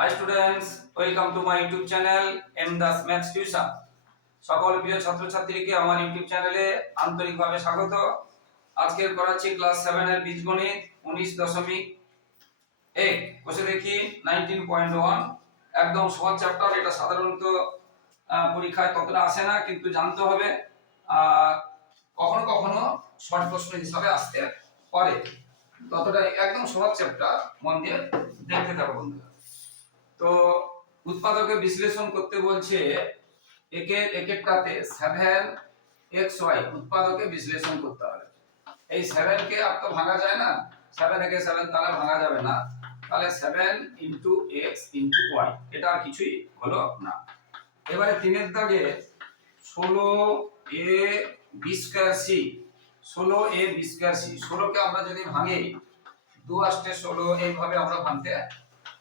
Hi students welcome to my YouTube channel M Das maths tuition সকল প্রিয় ছাত্রছাত্রীকে আমার ইউটিউব চ্যানেলে আন্তরিকভাবে স্বাগত। আজকের করাচ্ছি ক্লাস সেভেন এর বীজগণিত, উনিশ দশমিক এক। বসে দেখি নাইনটিন পয়েন্ট ওয়ান একদম সহজ চ্যাপ্টার এটা সাধারণত পরীক্ষায় ততটা আসে না, কিন্তু জানতে হবে কখনো কখনো শর্ট প্রশ্ন হিসাবে আসতে পারে। ততটা একদম সহজ চ্যাপ্টার মন দিয়ে দেখতে থাকো বন্ধুরা। তো উৎপাদকে বিশ্লেষণ করতে বলছে একের একেরটাতে সেভেন এক্স ওয়াই উৎপাদকে বিশ্লেষণ করতে হবে। এই সেভেন কে আর তো ভাঙা যায় না। সেভেন একে সেভেন তাহলে ভাঙা যাবে না। তাহলে seven into X into Y এটা আর কিছুই হলো না। এবারে তিনের দাগে ষোলো এ বি স্কোয়ার সি ষোলো এ বি স্কোয়ার সি ষোলোকে আমরা যদি ভাঙি, দু আষ্টে ষোলো, এইভাবে আমরা ভাঙতে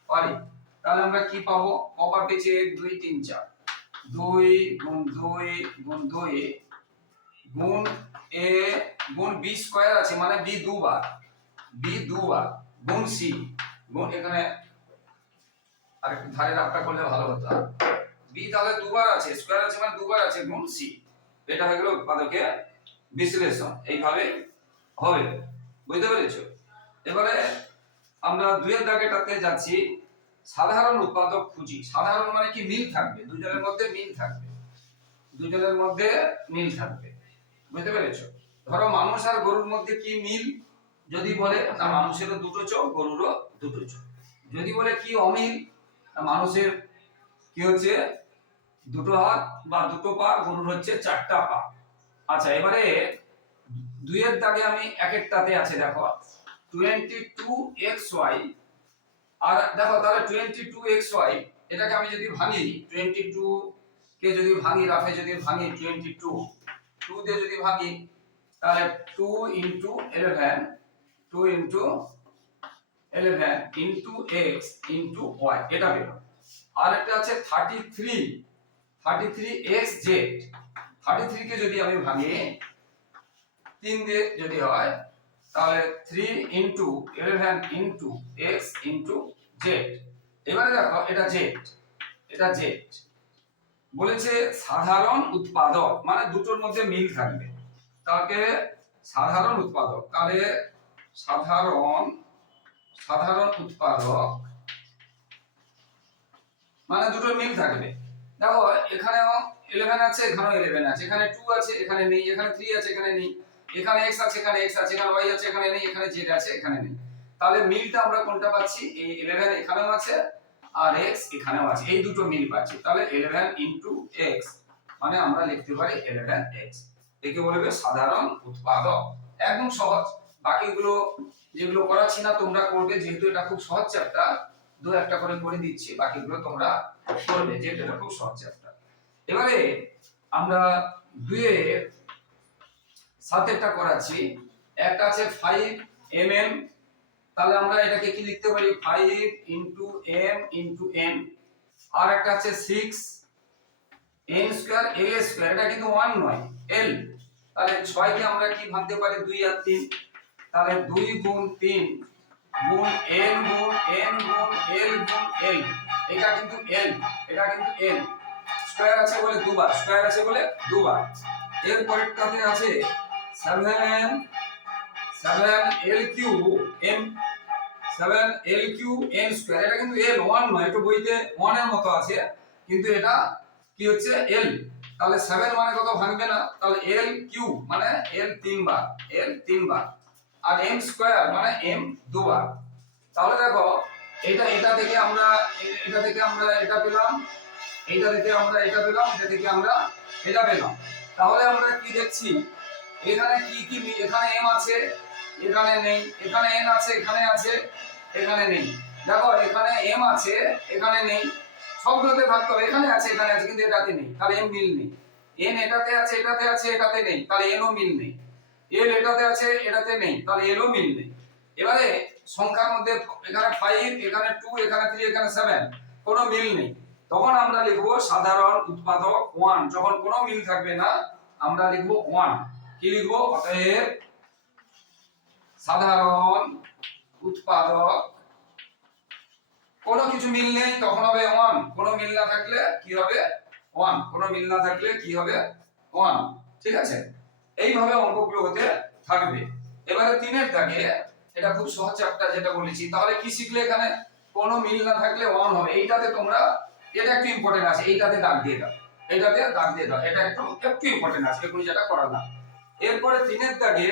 পারি। তাহলে আমরা কি পাবো? কবার পেয়েছি দুই তিন চার। দুই গুণ দুই গুণ দুই গুণ এ গুণ বি স্কোয়ার আছে মানে বি দুবার। বি দুবার, গুণ সি। গুণ এখানে আরেকটু ধারে রাখটা করলে ভালো হতো। বি তাহলে দুবার আছে, স্কোয়ার আছে মানে দুবার আছে, গুণ সি। এটা হয়ে গেল উৎপাদকে বিশ্লেষণ। এইভাবে হবে। বুঝতে পেরেছ? এবারে আমরা দুয়ের দাগেটাতে যাচ্ছি। সাধারণ উৎপাদক খুঁজি। সাধারণ মানে কি? মিল থাকবে। দুজনের মধ্যে মিল থাকবে। দুজনের মধ্যে মিল থাকবে। বুঝতে পেরেছ? ধরো মানুষ আর গরুর মধ্যে কি মিল? যদি বলে না মানুষেরও দুটো চোখ, গরুরও দুটো চোখ। যদি বলে কি অমিল মানুষের কি হচ্ছে? দুটো হাত বা দুটো পা, গরুর হচ্ছে চারটা পা। আচ্ছা এবারে দুইয়ের দাগে আমি এক একটাতে আছে, দেখো। টোয়েন্টি টু এক্স ওয়াই আর দেখো তাহলে টোয়েন্টি টু এক্স ওয়াই এটাকে আমি যদি ভাঙি টোয়েন্টি টু কে যদি ভাঙি, রাফে যদি ভাঙি টোয়েন্টি টু টু দিয়ে যদি ভাঙি, তাহলে two into eleven two into eleven into X into Y এটা পেল আর একটা আছে thirty three thirty three X Z thirty থ্রিকে যদি আমি ভাঙি, তিন দিয়ে যদি হয় তাহলে three into eleven into X into Z এবারে দেখো, এটা জেড এটা জেড বলেছে সাধারণ উৎপাদক মানে দুটোর মধ্যে মিল থাকবে। তাকে সাধারণ উৎপাদক। তাহলে সাধারণ সাধারণ উৎপাদক। মানে দুটোর মিল থাকবে। দেখো, এখানেও ইলেভেন আছে, এখানেও ইলেভেন আছে। এখানে টু আছে, এখানে নেই, এখানে থ্রি আছে, এখানে নেই। এখানে এক্স আছে, এখানে এক্স আছে, এখানে ওয়াই আছে, এখানে নেই, এখানে জেড আছে, এখানে নেই। তাহলে মিলটা আমরা কোনটা পাচ্ছি? এই ইলেভেন এখানেও আছে, আর এক্স এখানেও আছে। এই দুটো মিল পাচ্ছি। তাহলে ইলেভেন ইন্টু এক্স মানে আমরা লিখতে পারি ইলেভেন এক্স একে বলবে সাধারণ উৎপাদক। একদম সহজ। বাকিগুলো যেগুলো করাচ্ছি না তোমরা করবে। যেহেতু এটা খুব সহজ চ্যাপ্টার দু একটা করে করে দিচ্ছি। বাকিগুলো তোমরা করবে, যেহেতু এটা খুব সহজ চ্যাপ্টার এবারে আমরা দুয়ে সাতেরটা করাচ্ছি। একটা আছে ফাইভ এম এম তাহলে আমরা এটাকে কি লিখতে পারি? ফাইভ ইন্টু এম এম আর একটা আছে six N square L square এটা কিন্তু ওয়ান নয় এল তাহলে ছয়কে আমরা কি ভাঙতে পারি? দুই আর তিন। তাহলে দুই গুণ তিন গুণ এন গুণ এন গুণ এল গুণ এল এটা কিন্তু এল এটা কিন্তু এল স্কোয়ার আছে বলে দুবার স্কোয়ার আছে বলে দুবার। এর পরেরটাতে আছে seven seven L Q M seven L Q N square এটা কিন্তু এল ওয়ান নয়। একটু বইতে ওয়ানের মতো আছে। কিন্তু এটা কি হচ্ছে? এল তাহলে সেভেন মানে কত? ভাঙবে না। তাহলে এল কিউ মানে এল তিনবার। এল তিনবার। আর এম স্কোয়ার মানে এম দুবার। তাহলে দেখো, এটা এটা থেকে আমরা, এটা থেকে আমরা এটা পেলাম। এইটা থেকে আমরা এটা পেলাম। এটা থেকে আমরা এটা পেলাম। তাহলে আমরা কি দেখছি? এখানে কি কি এখানে এম আছে, এখানে নেই, এখানে এন আছে, এখানে আছে, এখানে নেই। দেখো, এখানে এম আছে, এখানে নেই, সবগুলোতে থাকতে হবে। এখানে আছে এখানে আছে, কিন্তু এটাতে নেই। তাহলে এম মিল নেই। এন এটাতে আছে এটাতে আছে, এটাতে নেই। তাহলে এনও মিল নেই। এল এটাতে আছে, এটাতে নেই। তাহলে এলও মিল নেই। এবারে সংখ্যার মধ্যে এখানে ফাইভ এখানে টু এখানে থ্রি এখানে সেভেন কোনো মিল নেই। তখন আমরা লিখব সাধারণ উৎপাদক ওয়ান যখন কোনো মিল থাকবে না, আমরা লিখব ওয়ান কি লিখব? অতএব সাধারণ উৎপাদক। কোনো কিছু মিল নেই, তখন হবে ওয়ান কোনো মিল না থাকলে কি হবে? ওয়ান কোনো মিল না থাকলে কি হবে? ওয়ান ঠিক আছে? এইভাবে অঙ্কগুলো হতে থাকবে। এবারে তিনের দাগে, এটা খুব সহজ চ্যাপ্টার যেটা বলেছি, তাহলে কি শিখলে এখানে? কোনো মিল না থাকলে ওয়ান হবে। এইটাতে তোমরা, এটা একটু ইম্পর্টেন্ট আছে, এইটাতে দাগ দিয়ে দাও। এইটাতে দাগ দিয়ে দাও। এটা একটু একটু ইম্পর্টেন্ট আছে এগুলো যেটা করা না। এরপরে তিনের দাগে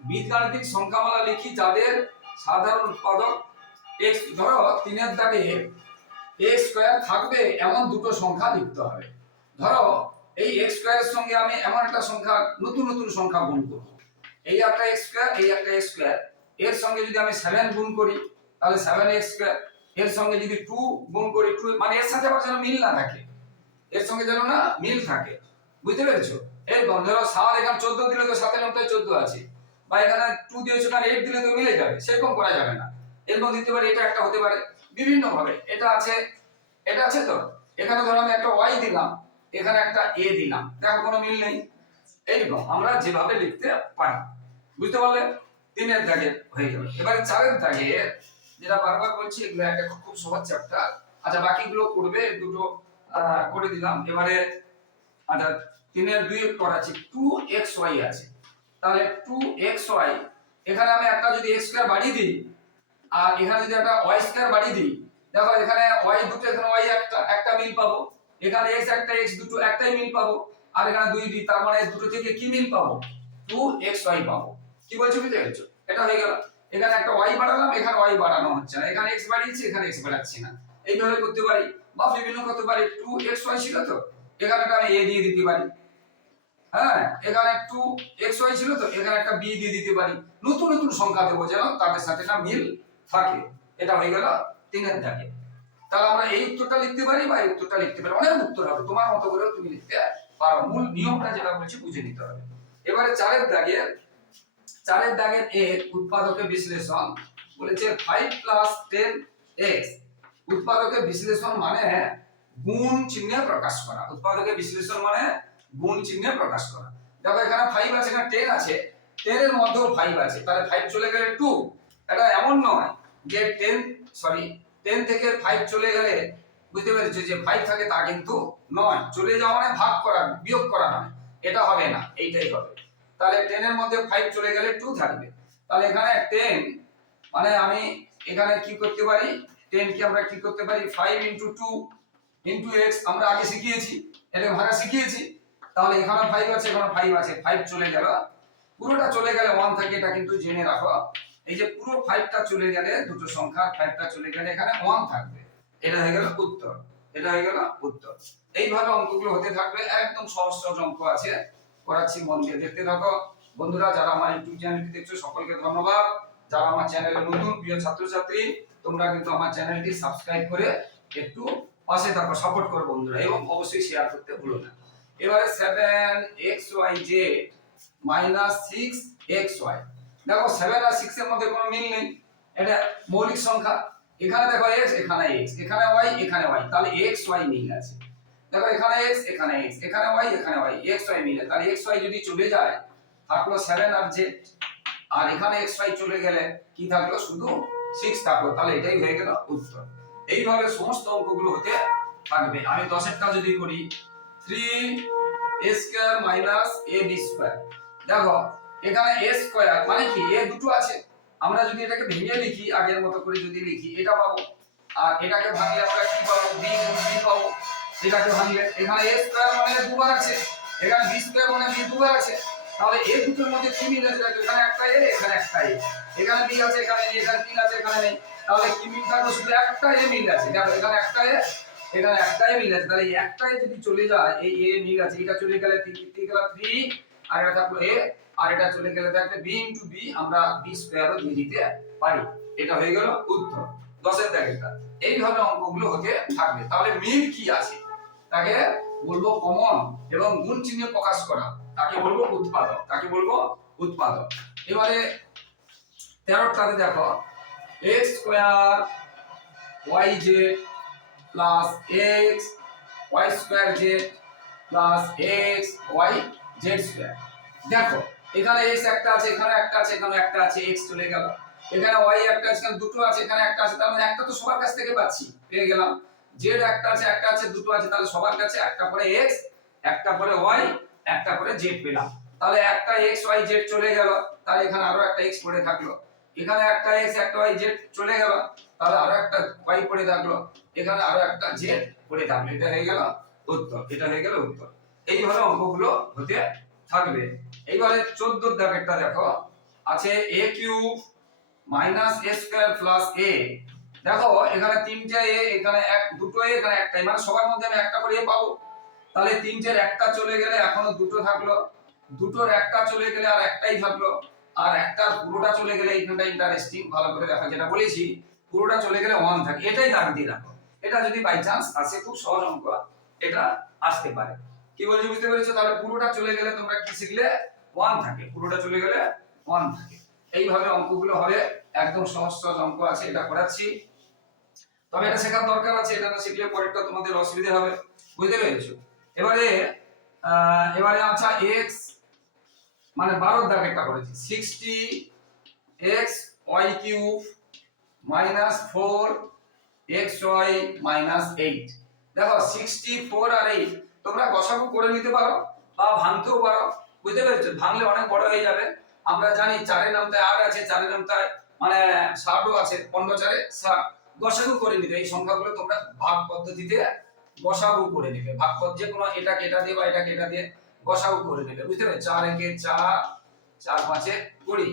বীজগাণিতিক সংখ্যামালা লিখি যাদের সাধারণ উৎপাদক x, ধরো তিনের দাগে x স্কোয়ার থাকবে এমন দুটো সংখ্যা লিখতে হবে। ধরো এই এক্স স্কোয়ারের সঙ্গে আমি এমন একটা সংখ্যা, নতুন নতুন সংখ্যা গুণ করব। এই একটা x স্কয়ার, এই একটা x স্কয়ার। এর সঙ্গে যদি আমি সেভেন গুণ করি, তাহলে 7x স্কয়ার। এর সঙ্গে যদি টু গুণ করি টু মানে এর সাথে আবার যেন মিল না থাকে। এর সঙ্গে যেন না মিল থাকে। বুঝতে পেরেছ? এই ধরো 7 এখানে 14 দিলে তো 7 এর মধ্যে 14 আছে। বা এখানে 2 দিয়েছ কারণ 8 দিলে তো মিলে যাবে, সেরকম করা যাবে না। এর মধ্যে দিতে পারে এটা একটা হতে পারে বিভিন্ন ভাবে এটা আছে এটা আছে তো? এখানে ধরো আমি একটা y দিলাম, এখানে একটা a দিলাম, দেখো কোনো মিল নেই। এইরকম আমরা যেভাবে লিখতে পারি, বুঝতে পারলে? তিনের দাগে হয়ে গেল এবারে চারের দাগে যেটা বারবার বলছি, এগুলো একটা খুব সহজ চ্যাপ্টার আচ্ছা বাকিগুলো করবে, দুটো করে দিলাম। এবারে আচ্ছা তিনের দুই করাচ্ছি টু এক্স ওয়াই আছে। তাহলে টু এক্স ওয়াই এখানে আমি একটা যদি এক্স স্কোয়ার বাড়িয়ে দিই, আর এখানে যদি একটা ওয়াই স্কোয়ার বাড়িয়ে দিই, দেখো এখানে ওয়াই দুটো, এখানে ওয়াই একটা একটা মিল পাবো। এখানে এক্স একটা এক্স দুটো, একটাই মিল পাবো। আর এখানে দুই দিই, তার মানে দুটো থেকে কি মিল পাবো? টু এক্স ওয়াই পাবো। কি বলছো বুঝতে পেরেছ? এটা হয়ে গেল। এখানে একটা ওয়াই বাড়ালাম, এখানে ওয়াই বাড়ানো হচ্ছে না। এখানে এক্স বাড়িয়েছি, এখানে এক্স বাড়াচ্ছি না। এইভাবে করতে পারি, বা বিভিন্ন করতে পারি। টু এক্স ওয়াই ছিল তো? এখানে আমি এ দিয়ে দিতে পারি। হ্যাঁ এখানে একটু এক্স ওয়াই ছিল তো, এখানে একটা বি দিয়ে দিতে পারি। নতুন নতুন সংখ্যা দেবো যেন তাদের সাথে না মিল থাকে। এটা হয়ে গেল তিনের দাগে। তাহলে আমরা এই উত্তরটা লিখতে পারি বা এই উত্তরটা লিখতে পারি। অনেক উত্তর হবে, তোমার মতো করেও তুমি লিখতে পারো। মূল নিয়মটা যেটা বলছি, বুঝে নিতে হবে। এবারে চারের দাগে, চারের দাগের এ উৎপাদকের বিশ্লেষণ বলেছে ফাইভ প্লাস টেন এক্স উৎপাদকের বিশ্লেষণ মানে গুণ চিহ্নে প্রকাশ করা। উৎপাদকের বিশ্লেষণ মানে গুণ চিহ্নে প্রকাশ করা। দেখো এখানে ফাইভ আছে, এখানে টেন আছে। টেন এর মধ্যেও ফাইভ আছে। তাহলে ফাইভ চলে গেলে টু এটা এমন নয় যে টেন সরি টেন থেকে ফাইভ চলে গেলে বুঝতে পেরেছ যে ফাইভ থাকে তা কিন্তু নয়। চলে যাওয়া মানে ভাগ করা, বিয়োগ করা নয় এটা হবে না, এইটাই হবে। তাহলে টেন এর মধ্যে ফাইভ চলে গেলে টু থাকবে। তাহলে এখানে টেন মানে আমি এখানে কি করতে পারি? টেন কি আমরা কি করতে পারি? Five into two into X আমরা আগে শিখিয়েছি, এটা ভাগা শিখিয়েছি। তাহলে এখানে ফাইভ আছে, এখানে ফাইভ আছে ফাইভ চলে গেল। পুরোটা চলে গেলে ওয়ান থাকে এটা কিন্তু জেনে রাখো। এই যে পুরো ফাইভটা চলে গেলে দুটো সংখ্যা ফাইভটা চলে গেলে এখানে ওয়ান থাকবে। এটা হয়ে গেল উত্তর। এটা হয়ে গেল উত্তর। এইভাবে অঙ্কগুলো হতে থাকবে। একদম সহজ অঙ্ক আছে। করাচ্ছি মন দিয়ে দেখতে থাকো। বন্ধুরা, যারা আমার ইউটিউব চ্যানেলটি দেখছ, সকলকে ধন্যবাদ। যারা আমার চ্যানেলে নতুন, প্রিয় ছাত্রছাত্রী, তোমরা কিন্তু আমার চ্যানেলটি সাবস্ক্রাইব করে একটু পাশে থাকো সাপোর্ট করো বন্ধুরা, এবং অবশ্যই শেয়ার করতে ভুলো না। এবারে seven X Y Z six X Y দেখো সেভেন আর সিক্স এর মধ্যে কোনো মিল নেই। এটা মৌলিক সংখ্যা। এখানে দেখো এক্স এখানে এক্স এখানে ওয়াই এখানে ওয়াই তাহলে এক্স ওয়াই মিল আছে। দেখো এখানে এক্স এখানে এক্স এখানে ওয়াই এখানে ওয়াই এক্স ওয়াই মিলে। তাহলে এক্স ওয়াই যদি চলে যায়, থাকল সেভেন আর জেড আর এখানে এক্স ওয়াই চলে গেলে কি থাকল? শুধু সিক্স থাকল। তাহলে এটাই হয়ে গেল উত্তর। এইভাবে সমস্ত অঙ্কগুলো হতে থাকবে। আমি দশেরটা যদি করি থ্রি দেখো, এখানে এ স্কোয়ার মানে কি? এ দুটো আছে। আমরা যদি এটাকে ভেঙে লিখি, আগের মতো করে যদি লিখি, এটা পাবো। আর এটাকে ভাঙলে আমরা কি পাবো? বি বি পাবো। এটাকে ভাঙলে, এখানে এ স্কোয়ার মানে দুবার আছে। এখানে বি স্কোয়ার মানে বি দুবার আছে। তাহলে এ দুটোর মধ্যে কি মিল আছে? এখানে একটা এ এখানে একটা এ এখানে বি আছে, এখানে নেই এখানে তিন আছে, এখানে নেই। তাহলে কি মিল থাকবে শুধু একটা এ মিল আছে। দেখো, এখানে একটা এ এখানে একটাই মিল আছে। তাহলে একটাই যদি চলে যায়, এই এ মিল আছে, এটা চলে গেলে তিন গেল থ্রি আর এটা থাকল এ আর এটা চলে গেলে থাকলে বি ইন্টু বি আমরা বি স্কোয়ারও দিয়ে দিতে পারি। এটা হয়ে গেল উত্তর। দশের দাগেরটা এইভাবে অঙ্কগুলো হতে থাকবে। তাহলে মিল কি আছে? তাকে বলব কমন এবং গুণ চিহ্নে প্রকাশ করা। তাকে বলব উৎপাদক। তাকে বলব উৎপাদক। এবারে তেরোটাতে দেখো। X square Y Z plus X Y square Z plus X Y Z square দেখো, এখানে এক্স একটা আছে, এখানে একটা আছে, এখানে একটা আছে এক্স চলে গেল। এখানে ওয়াই একটা আছে, এখানে দুটো আছে, এখানে একটা আছে, তার মানে একটা তো সবার কাছ থেকে পাচ্ছি, পেয়ে গেলাম। জেড একটা আছে একটা আছে, দুটো আছে, তাহলে সবার কাছে একটা করে এক্স একটা করে ওয়াই একটা করে জেড পেলাম। তাহলে একটা এক্স ওয়াই জেড চলে গেল। তাহলে এখানে আরও একটা এক্স পড়ে থাকল। এখানে একটা এক্স একটা ওয়াই জেড চলে গেল, তাহলে আরও একটা ওয়াই পড়ে থাকল। এখানে আরও একটা জেড পড়ে থাকল, এটা হয়ে গেল উত্তর, এটা হয়ে গেল উত্তর। এইভাবে অঙ্কগুলো হতে থাকবে। এইবারে চোদ্দ দাগেরটা দেখো, আছে A cube minus A square plus A দেখো, এখানে তিনটে এ এখানে এক, দুটো এ এখানে একটাই মানে সবার মধ্যে আমি একটা করে পাবো। তাহলে তিনটের একটা চলে গেলে এখনও দুটো থাকল, দুটোর একটা চলে গেলে আর একটাই থাকল। আর একটা পুরোটা চলে গেলে এইখানটা ইন্টারেস্টিং ভালো করে দেখা, যেটা বলেছি, পুরোটা চলে গেলে ওয়ান থাকে এটাই দাগ দিয়ে রাখো। এটা যদি বাই চান্স আসে, খুব সহজ অঙ্ক, এটা আসতে পারে। কি বলছি, বুঝতে পেরেছ? তাহলে পুরোটা চলে গেলে তোমরা কি শিখলে? ওয়ান থাকে পুরোটা চলে গেলে ওয়ান থাকে এইভাবে অঙ্কগুলো হবে একদম সহজ সহজ অঙ্ক আছে, এটা করাচ্ছি। তবে এটা শেখার দরকার আছে, এটা না শিখলে পরেরটা তোমাদের অসুবিধা হবে। বুঝতে পেরেছ? এবারে এবারে আচ্ছা এক্স মানে বারোর দাগেরটা করেছি। Sixty X Y cube minus four X Y minus eight দেখো সিক্সটি ফোর আর এইট তোমরা গসাগু করে নিতে পারো বা ভাঙতেও পারো। বুঝতে পেরেছ? ভাঙলে অনেক বড় হয়ে যাবে। আমরা জানি চারের নামতায় আট আছে, চারের নামতায় মানে ষাটও আছে, পনেরো চারে ষাট। গসাগু করে নিতে, এই সংখ্যাগুলো তোমরা ভাগ পদ্ধতিতে গসাগু করে নিবে। ভাগ যে কোনো এটা দিয়ে বা এটা দিয়ে গসাগু করে নেবে, বুঝতে পেরেছ? চার একে চার চার পাঁচে কুড়ি।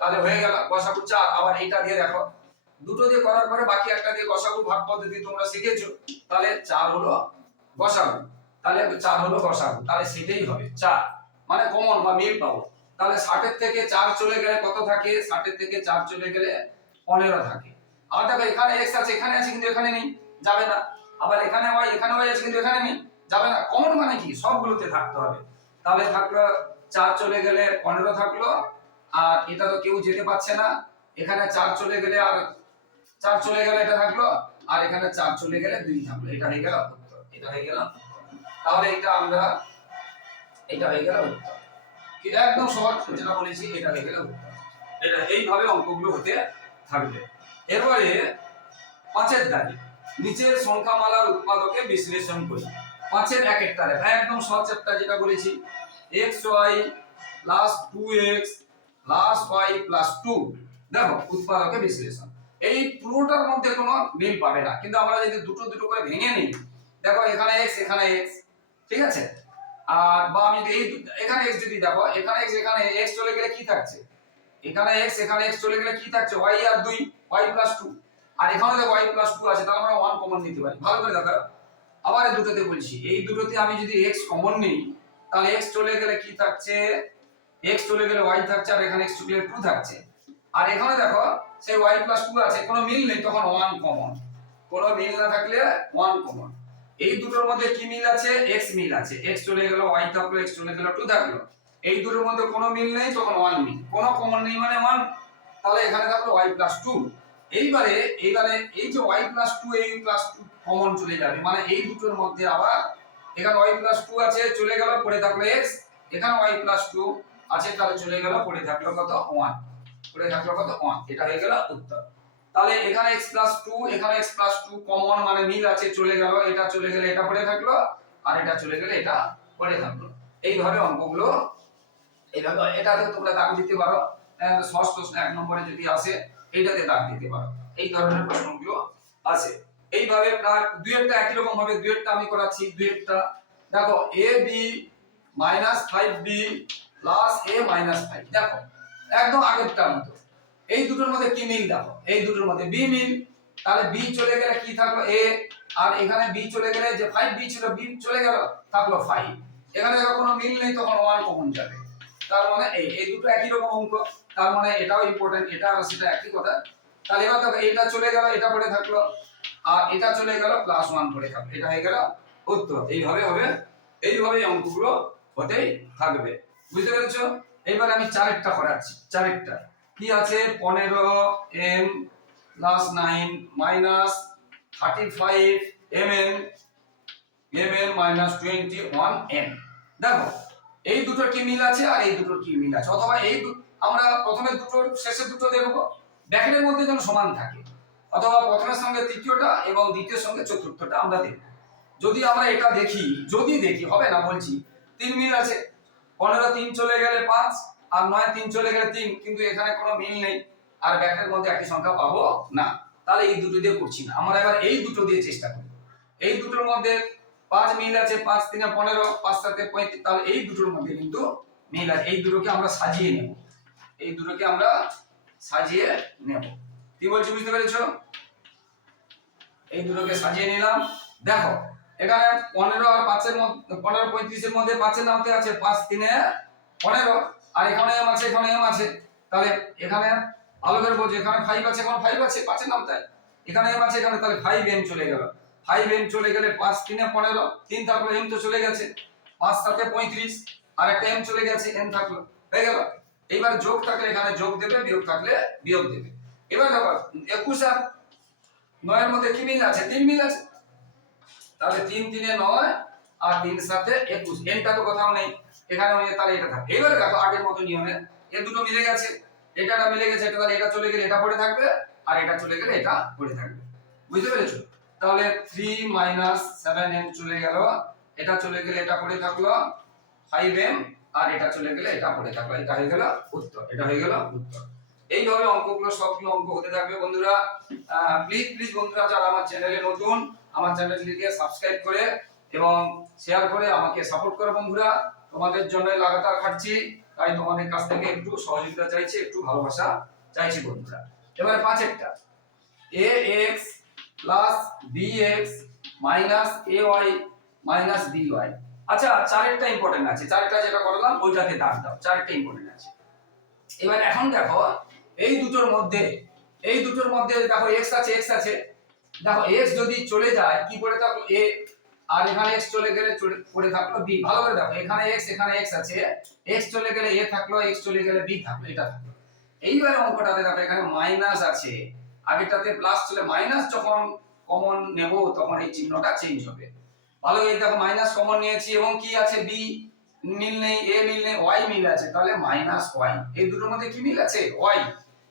তাহলে হয়ে গেল গসাগু চার। আবার এইটা দিয়ে দেখো, দুটো দিয়ে করার পরে বাকি একটা দিয়ে গসাগু ভাগ পদ্ধতি তোমরা শিখেছো। তাহলে চার হলো গসাগু তাহলে চার হলো গসাগু তাহলে সেটাই হবে, চার। মানে কমন বা মিল পাবো তাহলে ষাটের থেকে চার চলে গেলে কত থাকে? ষাটের থেকে চার চলে গেলে পনেরো থাকে। আবার দেখো, এখানে এক্স আছে, এখানে আছে, কিন্তু এখানে নেই, যাবে না। আবার এখানে ওয়াই এখানে ওয়াই আছে, কিন্তু এখানে নেই, যাবে না। কমন মানে কি? সবগুলোতে থাকতে হবে। তাহলে থাকল চার চলে গেলে পনেরো থাকল, আর এটা তো কেউ যেতে পারছে না। এখানে চার চলে গেলে আর চার চলে গেলে এটা থাকল, আর এখানে চার চলে গেলে দুই থাকল। এটা হয়ে গেল উত্তর, এটা হয়ে গেল তাহলে এটা আমরা, এটা হয়ে গেল উত্তর। কি, একদম সহজ যেটা বলেছি, এটা হয়ে গেল উত্তর। এটা এইভাবে অঙ্কগুলো হতে থাকবে। এরপরে পাঁচের দাগে নিচের সংখ্যামালার উৎপাদকে বিশ্লেষণ করি। পাঁচের এক একটা রেখা একদম সহজ চ্যাপ্টার যেটা বলেছি। X Y plus two X plus Y plus two দেখো, উৎপাদকে বিশ্লেষণ। এই পুরোটার মধ্যে কোনো মিল পাবে না। কিন্তু আমরা যদি দুটো দুটো করে ভেঙে নিই, দেখো এখানে এক্স এখানে এক্স ঠিক আছে? আর বা আমি যদি এই এখানে এক্স যদি দেখো, এখানে এক্স এখানে এক্স চলে গেলে কি থাকছে? এখানে এক্স এখানে এক্স চলে গেলে কি থাকছে? ওয়াই আর দুই ওয়াই প্লাস টু আর এখানে ওয়াই প্লাস টু আছে, তাহলে আমরা ওয়ান কমন নিতে পারি। ভালো করে দেখো আবার এই দুটোতে বলছি, এই দুটোতে আমি যদি এক্স কমন নিই, তাহলে এক্স চলে গেলে কি থাকছে? এক্স চলে গেলে ওয়াই থাকছে, আর এখানে এক্স চলে গেলে টু থাকছে। আর এখানে দেখো, সেই ওয়াই প্লাস টু আছে, কোনো মিল নেই, তখন ওয়ান কমন কোনো মিল না থাকলে ওয়ান কমন এই দুটোর মধ্যে কি মিল আছে? এক্স মিল আছে। এক্স চলে গেল ওয়াই থাকল এক্স চলে গেল টু থাকল। এই দুটোর মধ্যে কোনো মিল নেই, তখন ওয়ান মিল। কোনো কমন নেই মানে ওয়ান তাহলে এখানে থাকল ওয়াই প্লাস টু এইবারে এইবারে এই যে ওয়াই প্লাস টু এই প্লাস টু কমন চলে যাবে। মানে এই দুটোর মধ্যে আবার এখানে ওয়াই প্লাস টু আছে চলে গেল পড়ে থাকল এক্স এখানে ওয়াই প্লাস টু আছে তাহলে চলে গেল পড়ে থাকল কত? ওয়ান পড়ে থাকল কত? ওয়ান এটা হয়ে গেল উত্তর। তাহলে এখানে x প্লাস টু এখানে x প্লাস টু কমন মানে মিল আছে চলে গেল এটা চলে গেলে এটা পড়ে থাকল আর এটা চলে গেলে এটা পড়ে থাকল। এইভাবে অঙ্কগুলো এইভাবে এটাতে তোমরা দাগ দিতে পারো। আহ, ষষ্ঠ এক নম্বরে যদি আসে এইটাতে দাগ দিতে পারো। এই ধরনের প্রশ্নগুলো আছে। এইভাবে প্রায় দুয়েরটা একই রকম হবে দুয়েরটা আমি করাচ্ছি দুয়েরটা দেখো A B minus five B plus A minus five দেখো, একদম আগেরটার মতো। এই দুটোর মধ্যে কি মিল দেখো? এই দুটোর মধ্যে বি মিল, তাহলে বি চলে গেলে কি থাকল? এ আর এখানে বি চলে গেলে যে ফাইভ বি ছিল বি চলে গেল, থাকল ফাইভ এখানে দেখো কোনো মিল নেই, তখন ওয়ান কমন যাবে? তার মানে এই এই দুটো একই রকম অঙ্ক, তার মানে এটাও ইম্পর্টেন্ট এটা আর সেটা একই কথা। তাহলে এবার দেখো, এটা চলে গেল, এটা পড়ে থাকল। আর এটা চলে গেল প্লাস ওয়ান পড়ে থাকল এটা হয়ে গেল উত্তর। এইভাবে হবে এইভাবে এই অঙ্কগুলো হতেই থাকবে। বুঝতে পেরেছ? এইবার আমি চারেরটা করাচ্ছি। চারেরটা। কি আছে? পনেরো M plus nine minus thirty five M N M N minus twenty one M দেখো, এই দুটোর কি মিল আছে আর এই দুটোর কি মিল আছে? অথবা এই আমরা প্রথমে দুটোর শেষে দুটো দেখব। ব্র্যাকেটের মধ্যে যেন সমান থাকে। অথবা প্রথমের সঙ্গে তৃতীয়টা এবং দ্বিতীয় সঙ্গে চতুর্থটা আমরা দেখব। যদি আমরা এটা দেখি, যদি দেখি, হবে না বলছি, তিন মিল আছে। পনেরো তিন চলে গেলে পাঁচ, আর নয় তিন চলে গেলে তিন, কিন্তু এখানে কোনো মিল নেই, আর ব্র্যাকেটের মধ্যে একই সংখ্যা পাবো না। তাহলে এই দুটো দিয়ে করছি না। আমরা এবার এই দুটো দিয়ে চেষ্টা করি। এই দুটোর মধ্যে পাঁচ মিল আছে, পাঁচ তিনে পনেরো, পাঁচ সাথে পঁয়ত্রিশ, তাহলে এই দুটোর মধ্যে কিন্তু মিল আছে। এই দুটোকে আমরা সাজিয়ে নেব। এই দুটোকে আমরা সাজিয়ে নেব। কি বলছি, বুঝতে পেরেছ? এই দুটোকে সাজিয়ে নিলাম। দেখো, এখানে পনেরো আর পাঁচের মধ্যে, পনেরো পঁয়ত্রিশের মধ্যে পাঁচের নামতে আছে পাঁচ, তিনে পনেরো, আর এখানে এম আছে, এখানে এম আছে। তাহলে এখানে ভালো করে বলছি এখানে ফাইভ আছে, এখানে ফাইভ আছে, পাঁচের নামতে। এখানে এম আছে, এখানে, তাহলে ফাইভ এম চলে গেল। ফাইভ এম চলে গেলে পাঁচ, তিনে পনেরো, তিন থাকল এম তো চলে গেছে। পাঁচ সাথে পঁয়ত্রিশ, আর একটা এম চলে গেছে এম থাকল। হয়ে গেল? এইবার যোগ থাকলে এখানে যোগ দেবে, বিয়োগ থাকলে বিয়োগ দেবে। এবার দেখো, একুশ আর নয়ের মধ্যে কি মিল আছে? তিন মিল আছে। তাহলে তিন তিনে নয় আর তিন সাথে একুশ। এনটা তো কোথাও নেই। এখানে তাহলে এটা থাকবে এবারে দেখো আগের মতো নিয়মে। এ দুটো মিলে গেছে। এটাটা মিলে গেছে, এটা তাহলে এটা চলে গেলে এটা পড়ে থাকবে আর এটা চলে গেলে এটা পড়ে থাকবে। বুঝতে পেরেছ? তাহলে থ্রি মাইনাস সেভেন এম চলে গেল। এটা চলে গেলে এটা পড়ে থাকল ফাইভ এম আর এটা চলে গেলে এটা পড়ে থাকল। এটা হয়ে গেল উত্তর। এটা হয়ে গেল উত্তর। এইভাবে অঙ্কগুলো সবগুলো অঙ্ক হতে থাকবে বন্ধুরা? প্লিজ প্লিজ বন্ধুরা, যারা আমার চ্যানেলে নতুন, আমার চ্যানেলটিকে সাবস্ক্রাইব করে এবং শেয়ার করে আমাকে সাপোর্ট করে বন্ধুরা। তোমাদের জন্য লাগাতার খাটছি, তাই তোমাদের কাছ থেকে একটু সহযোগিতা চাইছি, একটু ভালোবাসা চাইছি বন্ধুরা। এবারে পাঁচেরটা। A X plus B X minus A Y minus B Y আচ্ছা চারেরটা ইম্পর্টেন্ট আছে। চারেরটা যেটা করলাম ওইটাতে দাগ দাও। চারেরটা ইম্পর্টেন্ট আছে। এবার এখন দেখো এই দুটোর মধ্যে, এই দুটোর মধ্যে দেখো এক্স আছে এক্স আছে। দেখো এক্স যদি চলে যায়, কি পড়ে থাকল? এ আর এখানে এক্স চলে গেলে পড়ে থাকল বি ভালো করে দেখো, এখানে এক্স এখানে এক্স আছে। এক্স চলে গেলে এ থাকল এক্স চলে গেলে বি থাকল, এটা থাকল। এইবার অঙ্কটাতে দেখো, এখানে মাইনাস আছে। আগেরটাতে প্লাস চলে মাইনাস যখন কমন নেব, তখন এই চিহ্নটা চেঞ্জ হবে। ভালো এই দেখো মাইনাস কমন নিয়েছি, এবং কি আছে? বি মিল নেই এ মিল নেই ওয়াই মিল আছে। তাহলে মাইনাস ওয়াই এই দুটোর মধ্যে কি মিল আছে? ওয়াই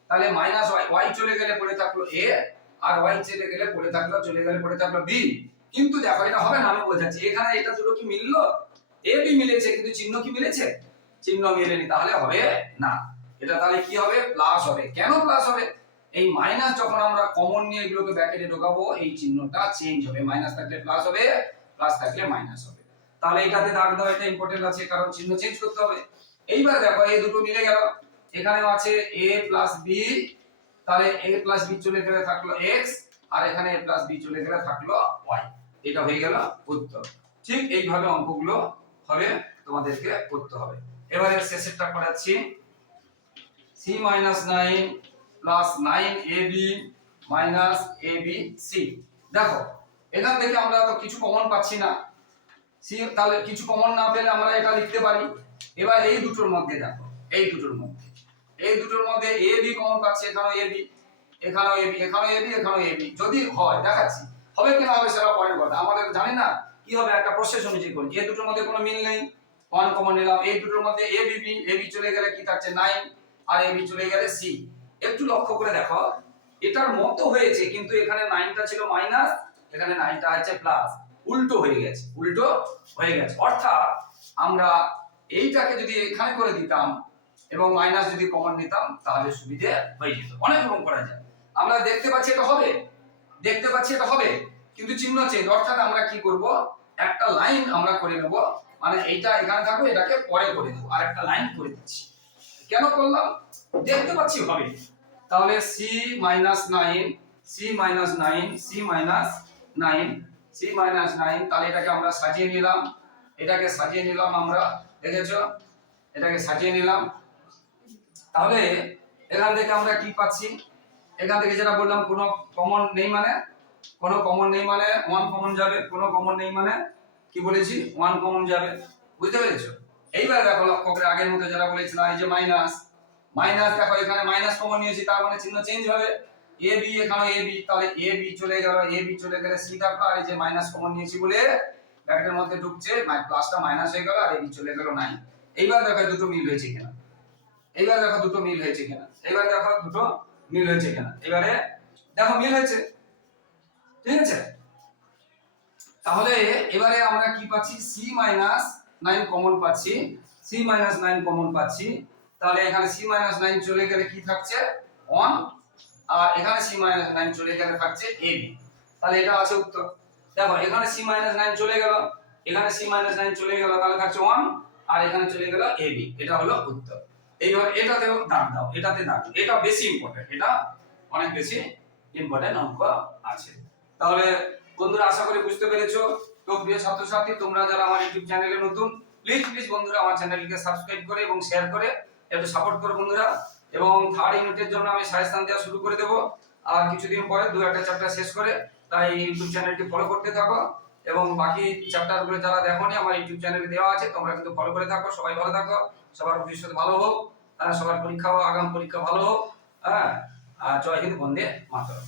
তাহলে মাইনাস ওয়াই ওয়াই চলে গেলে পড়ে থাকল এ আর ওয়াই চলে গেলে পড়ে থাকল, চলে গেলে পড়ে থাকল বি কিন্তু দেখো, এটা হবে না, আমি বোঝাচ্ছি। এখানে এটা দুটো কি মিললো? এ বি মিলেছে, কিন্তু চিহ্ন কি মিলেছে? চিহ্ন মিলেনি, তাহলে হবে না। এটা তাহলে কি হবে? প্লাস হবে। কেন প্লাস হবে? এই মাইনাস যখন আমরা কমন নিয়ে এগুলোকে ব্র্যাকেটে ঢোকাবো, এই চিহ্নটা চেঞ্জ হবে। মাইনাস থাকলে প্লাস হবে প্লাস থাকলে মাইনাস হবে। তাহলে এটাতে দাগ দাও এটা ইম্পর্টেন্ট আছে, কারণ চিহ্ন চেঞ্জ করতে হবে। এইবার দেখো, এই দুটো মিলে গেল। এখানেও আছে a প্লাস বি তাহলে a প্লাস বি চলে গেলে থাকল x, আর এখানে a প্লাস বি চলে গেলে থাকল y এটা হয়ে গেল উত্তর। ঠিক এইভাবে অঙ্কগুলো হবে, তোমাদেরকে করতে হবে। এবারে শেষেরটা করাচ্ছি c minus nine plus nine A B minus A B C দেখো, এখান থেকে আমরা তো কিছু কমন পাচ্ছি না। সি তাহলে কিছু কমন না পেলে আমরা এটা লিখতে পারি। এবার এই দুটোর মধ্যে দেখো, এই দুটোর মধ্যে। এই দুটোর মধ্যে এ বি কমন পাচ্ছি, এখানেও এ বি এখানেও এ বি এখানেও এ বি এখানেও এ বি যদি হয়, দেখাচ্ছি, হবে কি হবে সেটা পরের কথা। আমাদের জানি না কি হবে, একটা প্রসেস অনুযায়ী করি। এই দুটোর মধ্যে কোনো মিল নেই ওয়ান কমন নিলাম, এই দুটোর মধ্যে A B B A B চলে গেলে কি থাকছে? নাইন আর এ বি চলে গেলে সি একটু লক্ষ্য করে দেখো, এটার মতো হয়েছে, কিন্তু এখানে নাইনটা ছিল মাইনাস এখানে নাইনটা আছে প্লাস উল্টো হয়ে গেছে, উল্টো হয়ে গেছে। অর্থাৎ আমরা এইটাকে যদি এখানে করে দিতাম এবং মাইনাস যদি কমন নিতাম, তাহলে সুবিধে হয়ে যেত। অনেক রকম করা যায়। আমরা দেখতে পাচ্ছি এটা হবে। দেখতে পাচ্ছি এটা হবে। কিন্তু চিহ্ন চেঞ্জ অর্থাৎ আমরা কি করব? একটা লাইন আমরা করে নেব। মানে এইটা এখানে থাকবে, এটাকে পরে করে দেবো। আর একটা লাইন করে দিচ্ছি। কেন করলাম? দেখতে পাচ্ছি হবে। তাহলে C minus nine C minus nine C minus nine C minus nine তাহলে এটাকে আমরা সাজিয়ে নিলাম। এটাকে সাজিয়ে নিলাম আমরা। দেখেছ? এটাকে সাজিয়ে নিলাম। তাহলে এখান থেকে আমরা কি পাচ্ছি? এখান থেকে যেটা বললাম, কোনো কমন নেই মানে কোনো কমন নেই মানে ওয়ান কমন যাবে, কোনো কমন নেই মানে কি বলেছি? ওয়ান কমন যাবে। বুঝতে পেরেছ? এইবার দেখো লক্ষ্য করে, আগের মতো যারা বলেছিলাম এই যে মাইনাস মাইনাস দেখো, এখানে মাইনাস কমন নিয়েছি, তার মানে চিহ্ন চেঞ্জ হবে। এ বি এখানে এ বি তাহলে এ বি চলে গেল এ বি চলে গেলে সি থাকল, আর এই যে মাইনাস কমন নিয়েছি বলে ব্র্যাকেটের মধ্যে ঢুকছে প্লাসটা মাইনাস হয়ে গেল, আর এ বি চলে গেল নাই এইবার দেখো দুটো মিল হয়েছে কিনা। এইবার দেখো দুটো মিল হয়েছে কিনা। এইবার দেখো দুটো মিল হয়েছে কিনা। এবারে দেখো মিল হয়েছে। ঠিক আছে? তাহলে এবারে আমরা কি পাচ্ছি? সি মাইনাস নাইন কমন পাচ্ছি। সি মাইনাস নাইন কমন পাচ্ছি। তাহলে এখানে সি মাইনাস নাইন চলে গেলে কি থাকছে? ওয়ান আর এখানে সি মাইনাস নাইন চলে গেলে থাকছে এ বি তাহলে এটা আছে উত্তর। দেখো, এখানে সি মাইনাস নাইন চলে গেল। এখানে সি মাইনাস নাইন চলে গেল, তাহলে থাকছে ওয়ান আর এখানে চলে গেল এ বি এটা হলো উত্তর। এইভাবে এটাতেও দাগ দাও, এটাতে দাগ এটা বেশি ইম্পর্টেন্ট এটা অনেক বেশি ইম্পর্টেন্ট অঙ্ক আছে। তাহলে বন্ধুরা, আশা করি বুঝতে পেরেছ। তো প্রিয় ছাত্রছাত্রী, তোমরা যারা আমার ইউটিউব চ্যানেলে নতুন প্লিজ প্লিজ বন্ধুরা আমার চ্যানেলকে সাবস্ক্রাইব করে এবং শেয়ার করে, একটু সাপোর্ট করো বন্ধুরা। এবং থার্ড ইউনিটের জন্য আমি সাজেশন দেওয়া শুরু করে দেবো। আর কিছুদিন পরে দু একটা চ্যাপ্টার শেষ করে তাই ইউটিউব চ্যানেলটি ফলো করতে থাকো। এবং বাকি চ্যাপ্টারগুলো যারা দেখোনি, আমার ইউটিউব চ্যানেলে দেওয়া আছে, তোমরা কিন্তু ফলো করে থাকো, সবাই ভালো থাকো। সবার ভবিষ্যৎ ভালো হোক আহ, সবার পরীক্ষাও আগাম পরীক্ষা ভালো হোক হ্যাঁ আর জয় হিন্দ বন্দে মাতরম।